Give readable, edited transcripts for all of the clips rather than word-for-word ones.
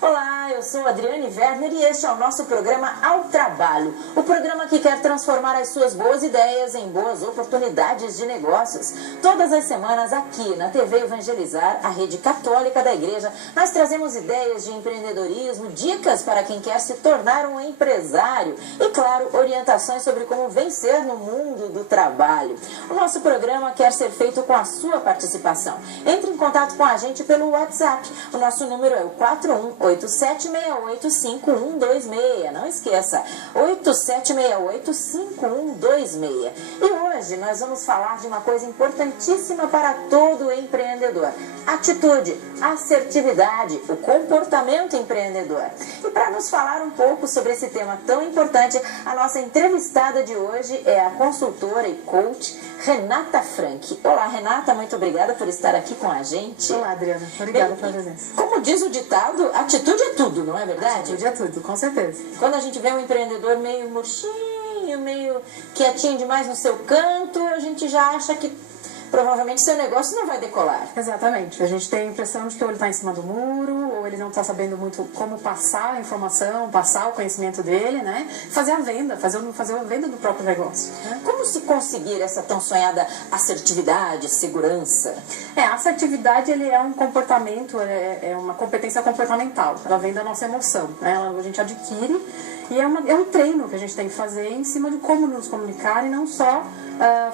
Olá, eu sou Adriane Werner e este é o nosso programa Ao Trabalho. O programa que quer transformar as suas boas ideias em boas oportunidades de negócios. Todas as semanas aqui na TV Evangelizar, a rede católica da igreja, nós trazemos ideias de empreendedorismo, dicas para quem quer se tornar um empresário e, claro, orientações sobre como vencer no mundo do trabalho. O nosso programa quer ser feito com a sua participação. Entre em contato com a gente pelo WhatsApp. O nosso número é o 4187685126. Não esqueça, 87685126. E hoje nós vamos falar de uma coisa importantíssima para todo empreendedor: atitude, assertividade, o comportamento empreendedor. E para nos falar um pouco sobre esse tema tão importante, a nossa entrevistada de hoje é a consultora e coach Renata Frank. Olá, Renata, muito obrigada por estar aqui com a gente. Olá, Adriana, obrigada pela presença. Como diz o ditado, atitude é tudo, não é verdade? Atitude é tudo, com certeza. Quando a gente vê um empreendedor meio murchinho, meio quietinho demais no seu canto, a gente já acha que provavelmente seu negócio não vai decolar. Exatamente, a gente tem a impressão de que ou ele está em cima do muro, ou ele não está sabendo muito como passar a informação, passar o conhecimento dele, né? Fazer a venda, fazer a venda do próprio negócio, né? Como se conseguir essa tão sonhada assertividade, segurança? A assertividade, ele é um comportamento, é uma competência comportamental, ela vem da nossa emoção, né? A gente adquire e é um treino que a gente tem que fazer em cima de como nos comunicar e não só a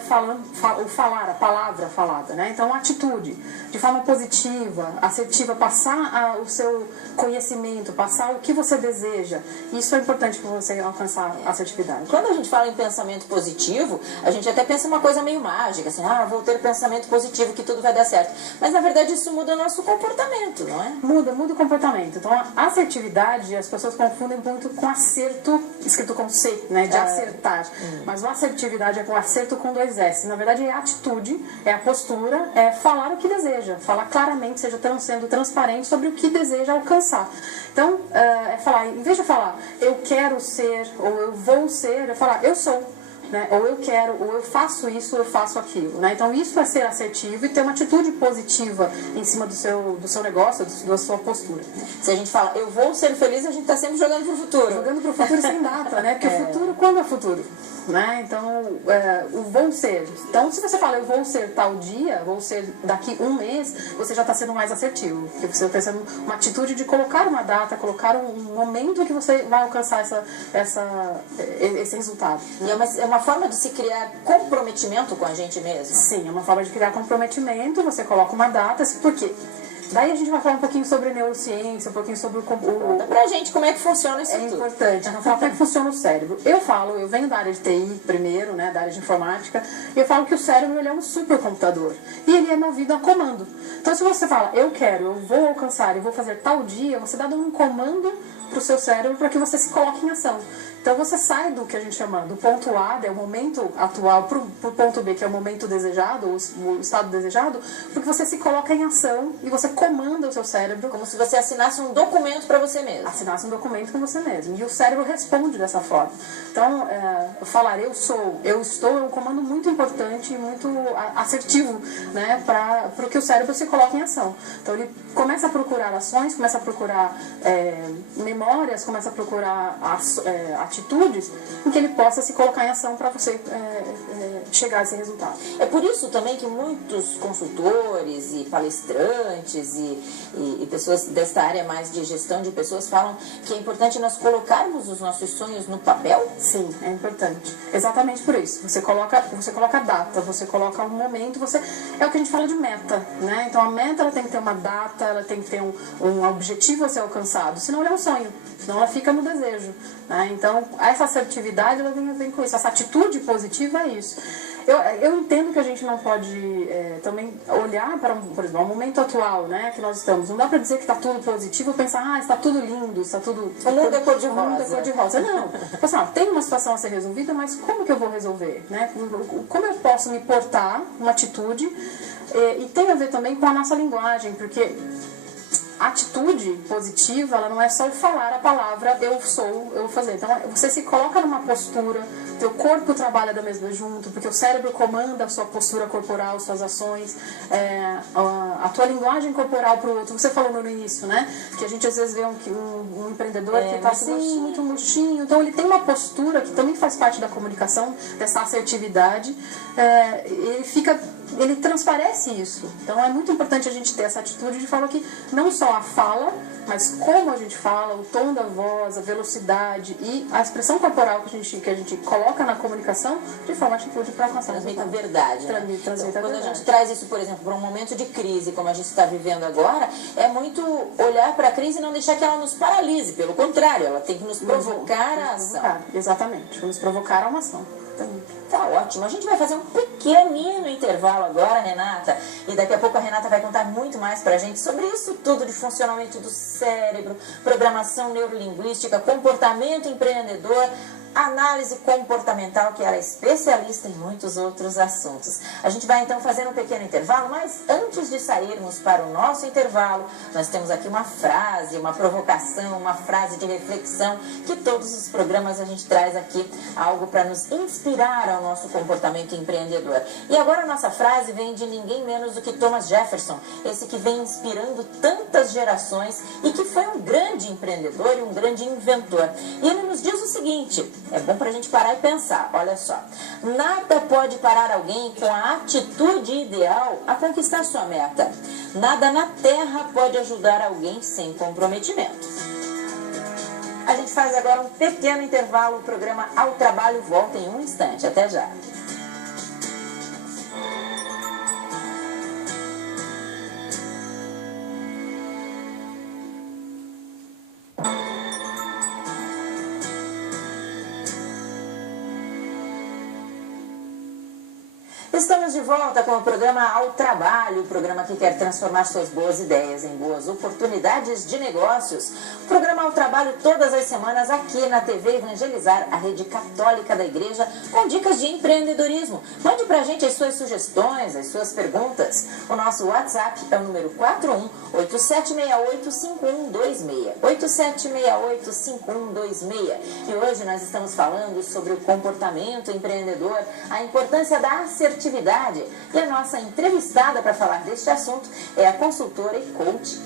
palavra falada, né? Então, atitude, de forma positiva, assertiva, passar o seu conhecimento, passar o que você deseja. Isso é importante para você alcançar a assertividade. Quando a gente fala em pensamento positivo, a gente até pensa uma coisa meio mágica, assim, vou ter pensamento positivo que tudo vai dar certo. Mas, na verdade, isso muda o nosso comportamento, não é? Muda o comportamento. Então, a assertividade, as pessoas confundem muito com acerto, escrito com C, né? De acertar. Mas a assertividade é com acerto com 2 S. Na verdade, é a atitude, é a postura, é falar o que deseja, falar claramente, sendo transparente sobre o que deseja alcançar. Então, é falar, em vez de falar eu quero ser, ou eu vou ser, é falar eu sou. Né? Ou eu quero, ou eu faço isso, ou eu faço aquilo. Né? Então, isso é ser assertivo e ter uma atitude positiva em cima do seu negócio, da sua postura. Se a gente fala eu vou ser feliz, a gente está sempre jogando para o futuro. Jogando para o futuro sem data, né? Porque o futuro, quando é futuro? Né? Então, o vou ser. Então, se você fala eu vou ser tal dia, vou ser daqui 1 mês, você já está sendo mais assertivo. Porque você está tendo uma atitude de colocar uma data, colocar um momento que você vai alcançar esse resultado. E é uma forma de se criar comprometimento com a gente mesmo? Sim, é uma forma de criar comprometimento. Você coloca uma data, por quê? Daí a gente vai falar um pouquinho sobre neurociência, um pouquinho sobre Conta pra gente como é que funciona isso tudo. É importante, a gente falar como é que funciona o cérebro. Eu venho da área de TI primeiro, né, da área de informática, e eu falo que o cérebro, ele é um supercomputador. E ele é movido a comando. Então, se você fala, eu vou alcançar, eu vou fazer tal dia, você dá um comando para o seu cérebro para que você se coloque em ação. Então, você sai do que a gente chama do ponto A, é o momento atual, para o ponto B, que é o momento desejado, o estado desejado, porque você se coloca em ação e você comanda o seu cérebro. Como se você assinasse um documento para você mesmo. Assinasse um documento com você mesmo. E o cérebro responde dessa forma. Então, falar eu sou, eu estou, é um comando muito importante e muito assertivo, né, para que o cérebro se coloque em ação. Então, ele começa a procurar ações, começa a procurar memórias, começa a procurar atitudes em que ele possa se colocar em ação para você chegar a esse resultado. É por isso também que muitos consultores e palestrantes e pessoas desta área mais de gestão de pessoas falam que é importante nós colocarmos os nossos sonhos no papel? Sim, é importante. Exatamente por isso. Você coloca data, você coloca um momento, é o que a gente fala de meta, né? Então a meta, ela tem que ter uma data, ela tem que ter um objetivo a ser alcançado, senão ela é um sonho, senão ela fica no desejo, né? Então essa assertividade, ela vem com isso, essa atitude positiva é isso. Eu entendo que a gente não pode também olhar para, por exemplo, o momento atual, né, que nós estamos. Não dá para dizer que está tudo positivo e pensar, está tudo lindo, está tudo... O mundo é cor-de-rosa. O mundo é cor-de-rosa. Não. Tem uma situação a ser resolvida, mas como que eu vou resolver? Né? Como eu posso me portar, uma atitude, e tem a ver também com a nossa linguagem, porque a atitude positiva, ela não é só falar a palavra eu sou, eu vou fazer. Então, você se coloca numa postura, teu corpo trabalha da mesma junto, porque o cérebro comanda a sua postura corporal, suas ações, a tua linguagem corporal para o outro. Você falou no início, né? Que a gente às vezes vê um empreendedor que está assim, muito murchinho. Então, ele tem uma postura que também faz parte da comunicação, dessa assertividade. Ele transparece isso. Então é muito importante a gente ter essa atitude de forma que não só a fala, mas como a gente fala, o tom da voz, a velocidade e a expressão corporal que a gente coloca na comunicação de forma atitude para alcançar transmita a verdade, né? Transmita então, a quando verdade. a gente traz isso, por exemplo, para um momento de crise, como a gente está vivendo agora, é muito olhar para a crise e não deixar que ela nos paralise. Pelo contrário, ela tem que nos provocar a ação. Exatamente, nos provocar a uma ação. Tá ótimo. A gente vai fazer um pequenino intervalo agora, Renata, e daqui a pouco a Renata vai contar muito mais pra gente sobre isso tudo de funcionamento do cérebro, programação neurolinguística, comportamento empreendedor, análise comportamental, que ela é especialista em muitos outros assuntos. A gente vai então fazer um pequeno intervalo, mas antes de sairmos para o nosso intervalo, nós temos aqui uma frase, uma provocação, uma frase de reflexão, que todos os programas a gente traz aqui algo para nos inspirar ao nosso comportamento empreendedor. E agora a nossa frase vem de ninguém menos do que Thomas Jefferson, esse que vem inspirando tantas gerações e que foi um grande empreendedor e um grande inventor. E ele nos diz o seguinte: é bom para a gente parar e pensar, olha só. Nada pode parar alguém com a atitude ideal a conquistar sua meta. Nada na Terra pode ajudar alguém sem comprometimento. A gente faz agora um pequeno intervalo. O programa Ao Trabalho volta em um instante. Até já. Estamos de volta com o programa Ao Trabalho, o programa que quer transformar suas boas ideias em boas oportunidades de negócios. O programa Ao Trabalho todas as semanas aqui na TV Evangelizar, a rede católica da igreja, com dicas de empreendedorismo. Mande pra gente as suas sugestões, as suas perguntas. O nosso WhatsApp é o número 41-8768-5126. 8768-5126. E hoje nós estamos falando sobre o comportamento empreendedor, a importância da assertividade. E a nossa entrevistada para falar deste assunto é a consultora e coach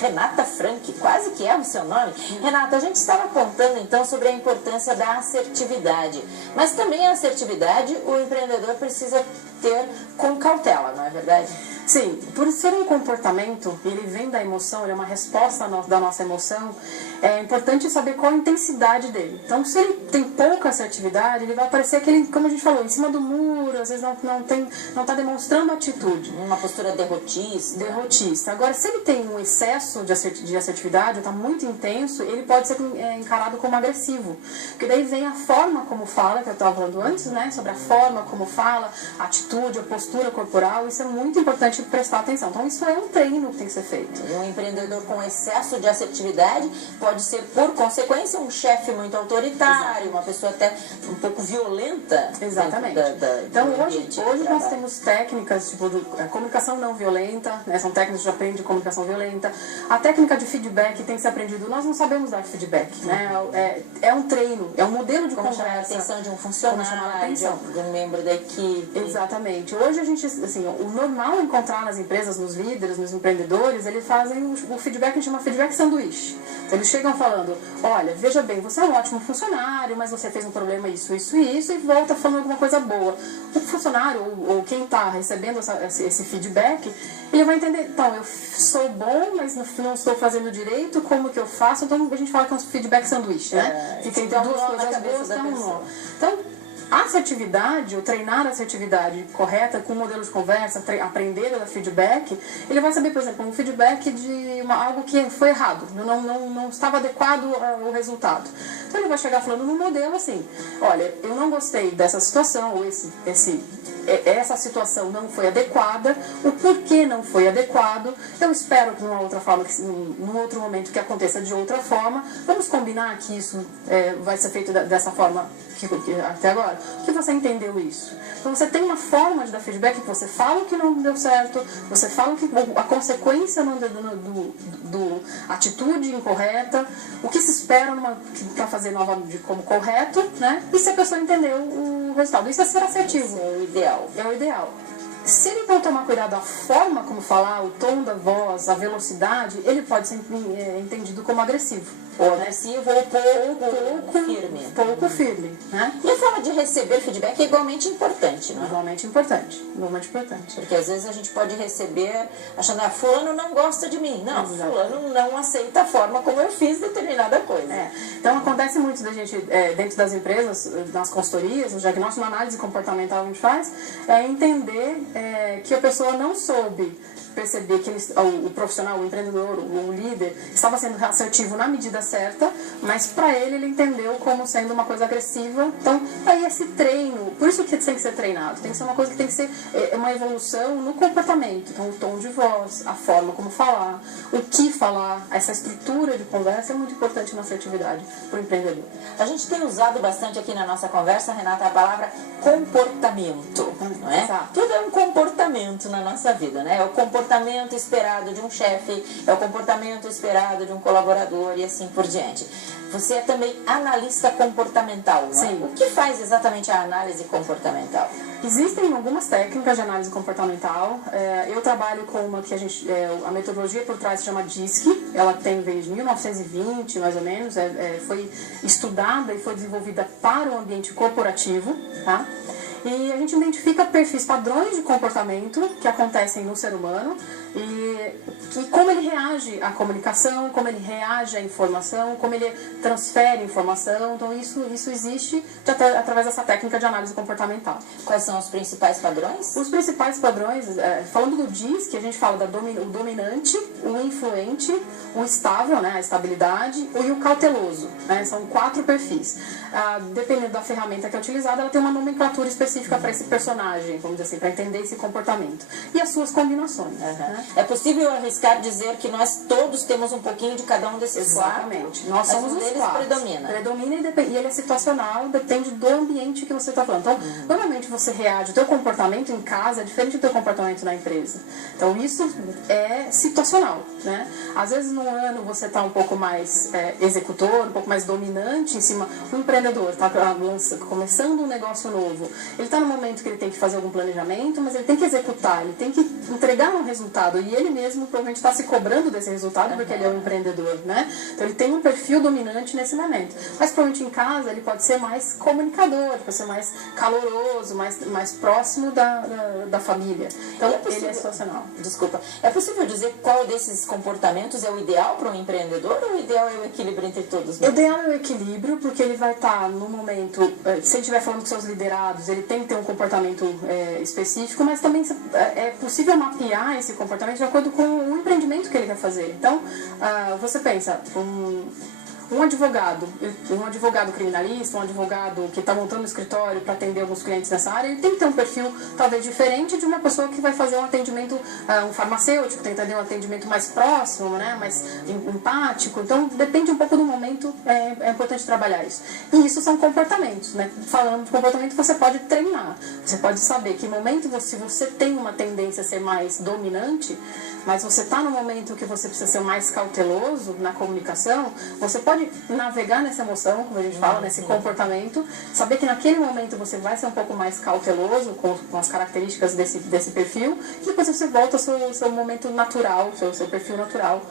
Renata Frank, quase que é o seu nome. Renata, a gente estava contando então sobre a importância da assertividade, mas também a assertividade o empreendedor precisa ter com cautela, não é verdade? Sim, por ser um comportamento, ele vem da emoção, ele é uma resposta da nossa emoção, é importante saber qual a intensidade dele. Então, se ele tem pouca assertividade, ele vai parecer aquele, como a gente falou, em cima do muro, às vezes não está demonstrando atitude. Uma postura derrotista. Agora, se ele tem um excesso de assertividade, está muito intenso, ele pode ser encarado como agressivo. Porque daí vem a forma como fala, que eu estava falando antes, né? Sobre a forma como fala, a atitude, a postura corporal, isso é muito importante prestar atenção. Então, isso é um treino que tem que ser feito. E um empreendedor com excesso de assertividade pode ser, por consequência, um chefe muito autoritário, uma pessoa até um pouco violenta. Exatamente. Então, hoje nós temos técnicas tipo comunicação não violenta, né? São técnicas de aprende de comunicação violenta. A técnica de feedback tem que ser aprendido. Nós não sabemos dar feedback, né? É um treino, é um modelo de conversa. Chamar a atenção de um funcionário, de um membro da equipe. Exatamente. Hoje a gente, assim, o normal é encontrar nas empresas, nos líderes, nos empreendedores, eles fazem o feedback, a gente chama feedback sanduíche. Então, eles chegam falando, olha, veja bem, você é um ótimo funcionário, mas você fez um problema isso, e volta falando alguma coisa boa. O funcionário, ou quem está recebendo esse feedback, ele vai entender, então, eu sou bom, mas não estou fazendo direito, como que eu faço? Então, a gente fala que é um feedback sanduíche, né? Fica entre duas coisas boas, dá um nó. Então, a assertividade, o treinar a assertividade correta com um modelo de conversa, aprender a dar feedback, ele vai saber, por exemplo, um feedback de algo que foi errado, não estava adequado ao resultado. Então ele vai chegar falando no modelo assim, olha, eu não gostei dessa situação, ou essa situação não foi adequada, o porquê não foi adequado, eu espero que num outro momento que aconteça de outra forma, vamos combinar que isso vai ser feito dessa forma que até agora. que você entendeu isso. Então você tem uma forma de dar feedback que você fala o que não deu certo, você fala que a consequência do atitude incorreta, o que se espera para fazer nova como correto, né? E se a pessoa entendeu o resultado. Isso é ser assertivo. Isso é o ideal. É o ideal. Se ele não tomar cuidado a forma como falar, o tom da voz, a velocidade, ele pode ser entendido como agressivo. Ou agressivo ou pouco firme. Pouco firme, né? E a forma de receber feedback é igualmente importante, não é? Igualmente importante. Igualmente importante. Porque às vezes a gente pode receber achando, fulano não gosta de mim. Não, fulano não aceita a forma como eu fiz determinada coisa. Então acontece muito da gente, dentro das empresas, nas consultorias, no diagnóstico, na análise comportamental que a gente faz, é entender que a pessoa não soube perceber que o profissional, o empreendedor, o líder estava sendo assertivo na medida certa, mas para ele entendeu como sendo uma coisa agressiva. Então aí esse treino, por isso que tem que ser treinado, tem que ser uma coisa que tem que ser uma evolução no comportamento. Então o tom de voz, a forma como falar, o que falar, essa estrutura de conversa é muito importante na assertividade para o empreendedor. A gente tem usado bastante aqui na nossa conversa, Renata, a palavra comportamento, não é? Exato. Tudo é um comportamento na nossa vida, né? É o comportamento esperado de um chefe, é o comportamento esperado de um colaborador e assim por diante. Você é também analista comportamental, não é? Sim. O que faz exatamente a análise comportamental? Existem algumas técnicas de análise comportamental. Eu trabalho com uma que a metodologia por trás se chama DISC. Ela vem de 1920, mais ou menos. Foi estudada e foi desenvolvida para o ambiente corporativo, tá? E a gente identifica perfis, padrões de comportamento que acontecem no ser humano e como ele reage à comunicação, como ele reage à informação, como ele transfere informação. Então isso existe através dessa técnica de análise comportamental. Quais são os principais padrões? Os principais padrões, falando do DISC, a gente fala o dominante, o influente, o estável, né, a estabilidade, e o cauteloso, né, são 4 perfis. Dependendo da ferramenta que é utilizada, ela tem uma nomenclatura específica para esse personagem, vamos dizer assim, para entender esse comportamento. E as suas combinações. Né? É possível arriscar dizer que nós todos temos um pouquinho de cada um desses 4? Exatamente. Nós somos os 4. Predomina e ele é situacional, depende do ambiente que você está falando. Então, normalmente você reage, o teu comportamento em casa é diferente do teu comportamento na empresa. Então, isso é situacional, né? Às vezes, no ano, você está um pouco mais executor, um pouco mais dominante em cima. O empreendedor está começando um negócio novo. Ele está no momento que ele tem que fazer algum planejamento, mas ele tem que executar, ele tem que entregar um resultado. E ele mesmo provavelmente está se cobrando desse resultado, porque ele é um empreendedor, né? Então, ele tem um perfil dominante nesse momento. Mas, provavelmente, em casa, ele pode ser mais comunicador, pode ser mais caloroso, mais próximo da família. Então, ele é situacional. Desculpa. É possível dizer qual desses comportamentos é o ideal para um empreendedor ou o ideal é o equilíbrio entre todos? O ideal é o equilíbrio, porque ele vai estar no momento, se ele estiver falando com seus liderados, ele tem que ter um comportamento específico, mas também é possível mapear esse comportamento de acordo com o empreendimento que ele quer fazer. Então, você pensa, um advogado criminalista, um advogado que está montando um escritório para atender alguns clientes nessa área, ele tem que ter um perfil talvez diferente de uma pessoa que vai fazer um atendimento, um farmacêutico, tem que ter um atendimento mais próximo, né, mais empático. Então, depende um pouco do momento, é importante trabalhar isso. E isso são comportamentos, né? Falando de comportamento, você pode treinar. Você pode saber que momento, se você tem uma tendência a ser mais dominante, mas você está no momento que você precisa ser mais cauteloso na comunicação, você pode navegar nessa emoção, como a gente fala, nesse comportamento, saber que naquele momento você vai ser um pouco mais cauteloso com as características desse perfil, e depois você volta ao seu momento natural, seu perfil natural,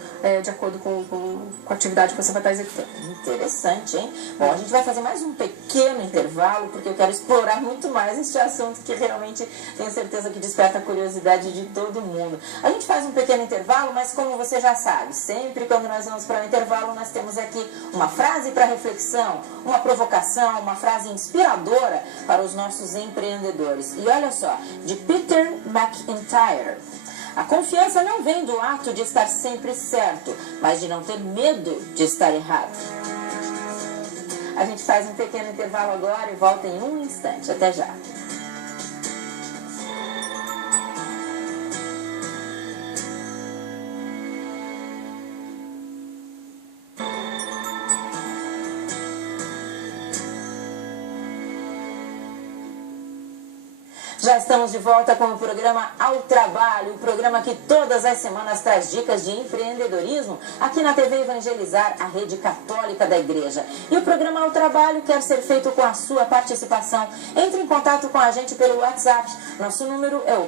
de acordo com a atividade que você vai estar executando. Interessante, hein? Bom, a gente vai fazer mais um pequeno intervalo, porque eu quero explorar muito mais este assunto que realmente tenho certeza que desperta a curiosidade de todo mundo. A gente faz um pequeno intervalo, mas como você já sabe, sempre quando nós vamos para o intervalo, nós temos aqui uma frase para reflexão, uma provocação, uma frase inspiradora para os nossos empreendedores. E olha só, de Peter McIntyre. A confiança não vem do ato de estar sempre certo, mas de não ter medo de estar errado. A gente faz um pequeno intervalo agora e volta em um instante. Até já. Já estamos de volta com o programa Ao Trabalho, o programa que todas as semanas traz dicas de empreendedorismo aqui na TV Evangelizar, a rede católica da igreja. E o programa Ao Trabalho quer ser feito com a sua participação. Entre em contato com a gente pelo WhatsApp. Nosso número é o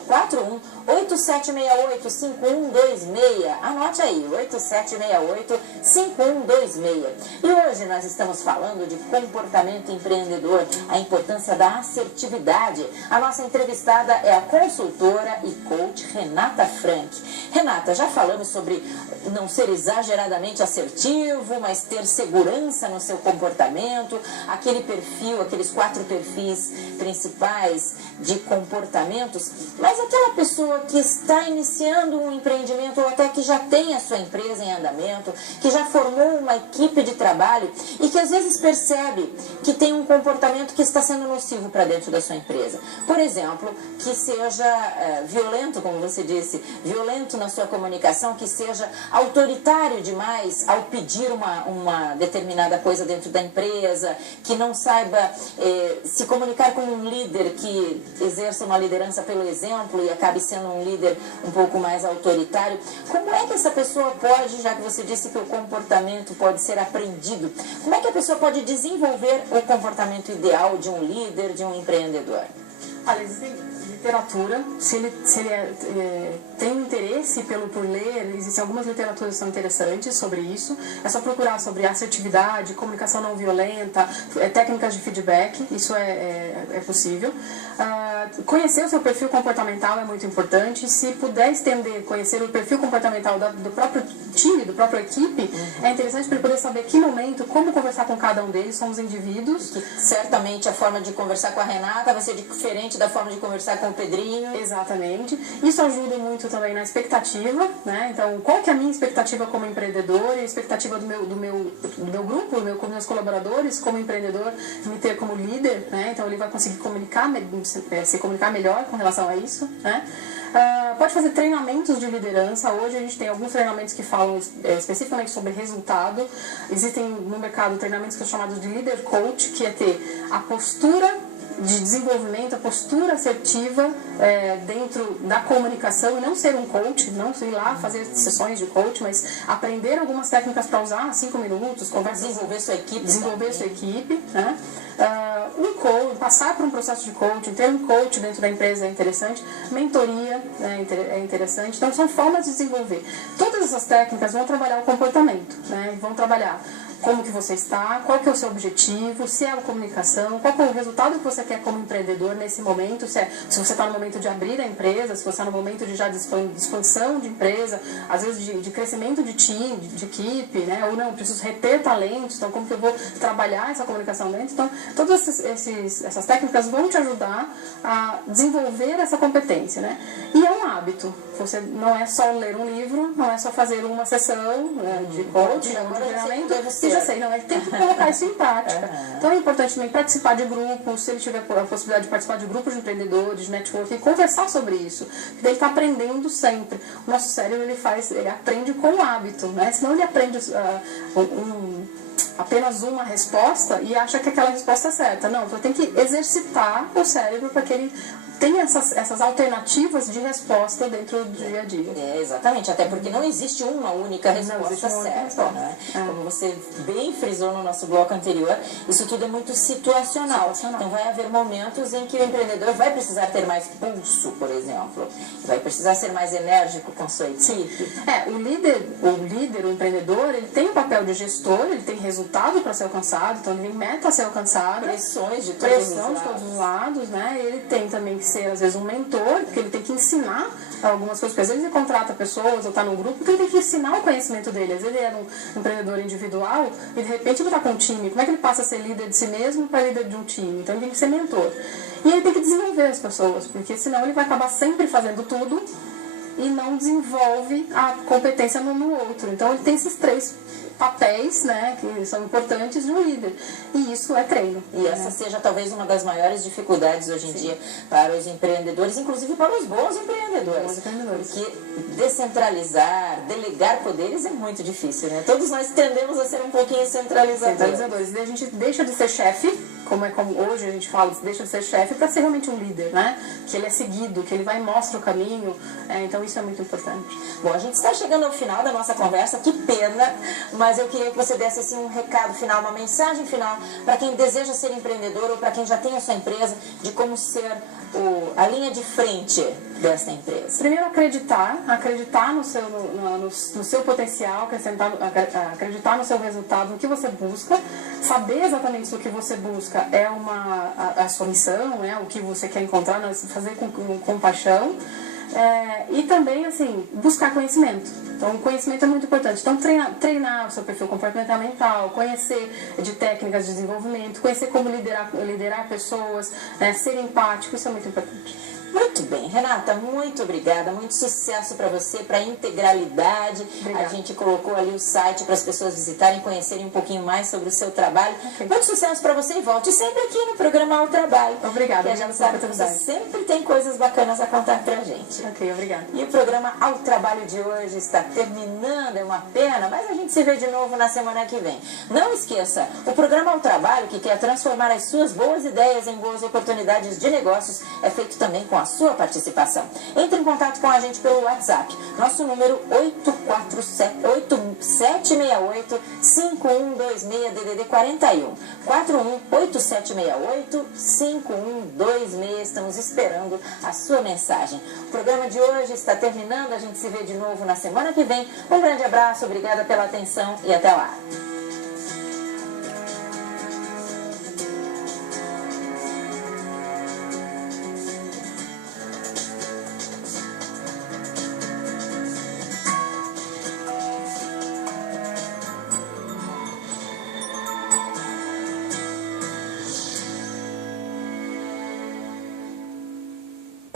41-8768-5126. Anote aí, 8768-5126. E hoje nós estamos falando de comportamento empreendedor, a importância da assertividade. A nossa entrevistada é a consultora e coach Renata Frank. Renata, já falamos sobre não ser exageradamente assertivo, mas ter segurança no seu comportamento, aquele perfil, aqueles 4 perfis principais de comportamentos, mas aquela pessoa que está iniciando um empreendimento ou até que já tem a sua empresa em andamento, que já formou uma equipe de trabalho e que às vezes percebe que tem um comportamento que está sendo nocivo para dentro da sua empresa. Por exemplo, que seja violento, como você disse, violento na sua comunicação, que seja autoritário demais ao pedir uma determinada coisa dentro da empresa, que não saiba se comunicar com um líder que exerça uma liderança pelo exemplo e acabe sendo um líder um pouco mais autoritário. Como é que essa pessoa pode, já que você disse que o comportamento pode ser aprendido, como é que a pessoa pode desenvolver o comportamento ideal de um líder, de um empreendedor? Olha, existe literatura, se ele tem um interesse por ler, existem algumas literaturas que são interessantes sobre isso. É só procurar sobre assertividade, comunicação não violenta, técnicas de feedback, isso é possível. Conhecer o seu perfil comportamental é muito importante. Se puder estender, conhecer o perfil comportamental do próprio time, do próprio equipe, é interessante para ele poder saber que momento, como conversar com cada um deles, somos indivíduos. Que certamente a forma de conversar com a Renata vai ser diferente da forma de conversar com o Pedrinho. Exatamente. Isso ajuda muito também na expectativa, né? Então, qual que é a minha expectativa como empreendedor e a expectativa do meu grupo, com meus colaboradores como empreendedor, me ter como líder, né? Então, ele vai conseguir se comunicar melhor com relação a isso, né? Pode fazer treinamentos de liderança. Hoje a gente tem alguns treinamentos que falam especificamente sobre resultado. Existem no mercado treinamentos que são chamados de Leader Coach, que é ter a postura de desenvolvimento, a postura assertiva dentro da comunicação, e não ser um coach, não ir lá fazer sessões de coach, mas aprender algumas técnicas para usar 5 minutos, desenvolver sua equipe, né? Um coach, passar por um processo de coaching, ter um coach dentro da empresa é interessante, mentoria é interessante. Então são formas de desenvolver. Todas essas técnicas vão trabalhar o comportamento, né? Vão trabalhar como que você está, qual que é o seu objetivo, se é a comunicação, qual que é o resultado que você quer como empreendedor nesse momento, se você está no momento de abrir a empresa, se você está no momento de expansão de empresa, às vezes de crescimento de time, de equipe, né? Ou não, preciso reter talentos, então como que eu vou trabalhar essa comunicação dentro. Então, todas essas técnicas vão te ajudar a desenvolver essa competência, né? E é um hábito. Você não é só ler um livro, não é só fazer uma sessão de coaching, de treinamento, já sei, não, ele tem que colocar isso em prática. Então é importante também participar de grupos, se ele tiver a possibilidade de participar de grupos de empreendedores, de networking, e conversar sobre isso. Porque ele está aprendendo sempre. O nosso cérebro ele aprende com o hábito, né? Senão ele aprende apenas uma resposta e acha que aquela resposta é certa. Não, você tem que exercitar o cérebro para que ele tenha essas alternativas de resposta dentro do dia a dia. Exatamente, até porque não existe uma única resposta certa, né? Como você bem frisou no nosso bloco anterior, isso tudo é muito situacional. Então vai haver momentos em que o empreendedor vai precisar ter mais pulso, por exemplo, vai precisar ser mais enérgico com sua equipe. O líder, o empreendedor, ele tem um papel de gestor, ele tem resultado para ser alcançado, então ele tem meta a ser alcançada, pressões de todos os lados, né? Ele tem também que ser, às vezes, um mentor, porque ele tem que ensinar algumas coisas, porque às vezes ele contrata pessoas ou está num grupo, então ele tem que ensinar o conhecimento dele. Às vezes ele é um empreendedor individual e de repente ele está com um time. Como é que ele passa a ser líder de si mesmo para líder de um time? Então ele tem que ser mentor. E ele tem que desenvolver as pessoas, porque senão ele vai acabar sempre fazendo tudo e não desenvolve a competência no outro. Então ele tem esses 3 papéis, né, que são importantes de um líder. E isso é treino. E essa seja talvez uma das maiores dificuldades hoje em dia para os empreendedores, inclusive para os bons empreendedores. Porque descentralizar, delegar poderes é muito difícil, né? Todos nós tendemos a ser um pouquinho centralizadores. E a gente deixa de ser chefe, como hoje a gente fala, deixa de ser chefe para ser realmente um líder, né? Que ele é seguido, que ele vai e mostra o caminho. Então isso é muito importante. Bom, a gente está chegando ao final da nossa conversa, que pena, mas eu queria que você desse assim, um recado final, uma mensagem final para quem deseja ser empreendedor ou para quem já tem a sua empresa, de como ser a linha de frente desta empresa. Primeiro, acreditar no seu potencial, acreditar no seu resultado, no que você busca, saber exatamente se o que você busca é a sua missão, o que você quer encontrar, fazer com paixão. E também, assim, buscar conhecimento. Então, o conhecimento é muito importante. Então, treinar o seu perfil comportamental, conhecer de técnicas de desenvolvimento, conhecer como liderar pessoas, ser empático, isso é muito importante. Muito bem, Renata, muito obrigada, muito sucesso para você, para a integralidade. Obrigada. A gente colocou ali o site para as pessoas visitarem, conhecerem um pouquinho mais sobre o seu trabalho. Okay. Muito sucesso para você e volte sempre aqui no programa Ao Trabalho. Obrigada. E a gente sabe que você sempre tem coisas bacanas a contar pra gente. Ok, obrigada. E o programa Ao Trabalho de hoje está terminando, é uma pena, mas a gente se vê de novo na semana que vem. Não esqueça, o programa Ao Trabalho, que quer transformar as suas boas ideias em boas oportunidades de negócios, é feito também com a sua participação. Entre em contato com a gente pelo WhatsApp. Nosso número 8768-5126 DDD 41 41-8768-5126. Estamos esperando a sua mensagem. O programa de hoje está terminando. A gente se vê de novo na semana que vem. Um grande abraço, obrigada pela atenção e até lá.